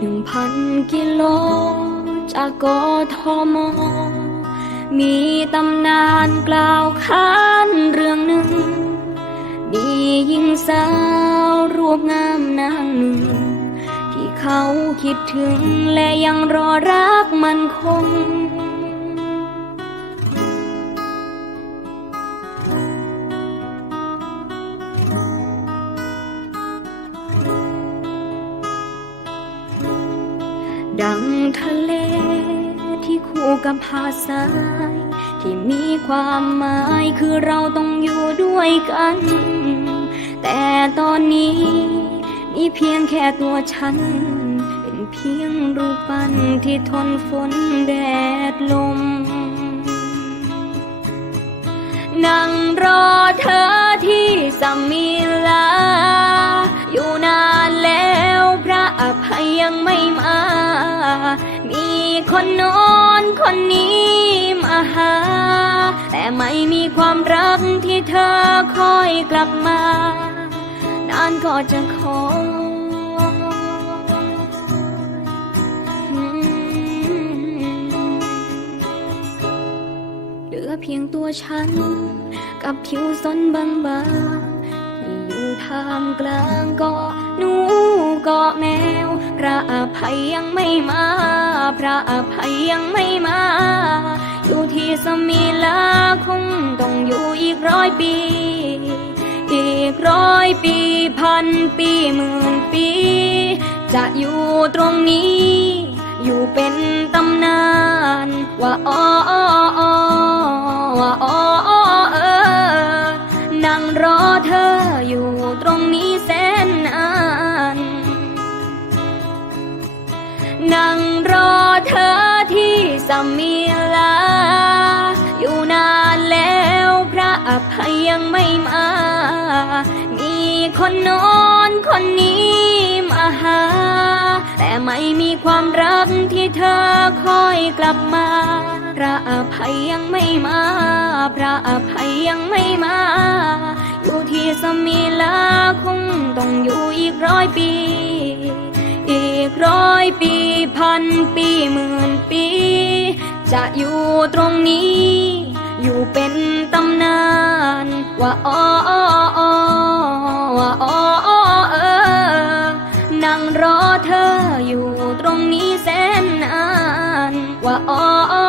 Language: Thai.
หนึ่งพันกิโลจากกทม มีตำนานกล่าวขานเรื่องหนึ่ง ดียิ่งสาวรูปงามนางหนึ่ง ที่เขาคิดถึงและยังรอรักมันคง ดังทะเลที่คู่กับหาดทราย ที่มีความหมายคือเราต้องอยู่ด้วยกัน แต่ตอนนี้มีเพียงแค่ตัวฉัน เป็นเพียงรูปปั้นที่ทนฝนแดดลม นั่งรอเธอที่สมิลา อยู่นานแล้วพระอภัยยังไม่มา มีคนโน้นคนนี้มาหา แต่ไม่มีความรักที่เธอคอยกลับมานานก็จะขอเหลือเพียงตัวฉัน กับผิวสนบางๆที่อยู่ท่ามกลางเกาะหนูเกาะแมว พระอภัยยังไม่มา พระอภัยยังไม่มา อยู่ที่สมีลาคงต้องอยู่อีกร้อยปี อีกร้อยปีพันปีหมื่นปี จะอยู่ตรงนี้ อยู่เป็นตำนาน ว่าอ้ออว่าอ้ออ้อเออนั่งรอเธออยู่ตรงนี้แสนนาน นั่งรอเธอที่สมิลา อยู่นานแล้วพระอภัยยังไม่มา มีคนโน้นคนนี้มาหา แต่ไม่มีความรักที่เธอคอยกลับมา พระอภัยยังไม่มา พระอภัยยังไม่มาอยู่ที่สมิลาคงต้องอยู่อีกร้อยปี ร้อยปีพันปีหมื่นปี จะอยู่ตรงนี้ อยู่เป็นตำนาน ว่าอ้ออว่าอ้ออ้อเออนั่งรอเธออยู่ตรงนี้แสนนาน ว่าอ้อ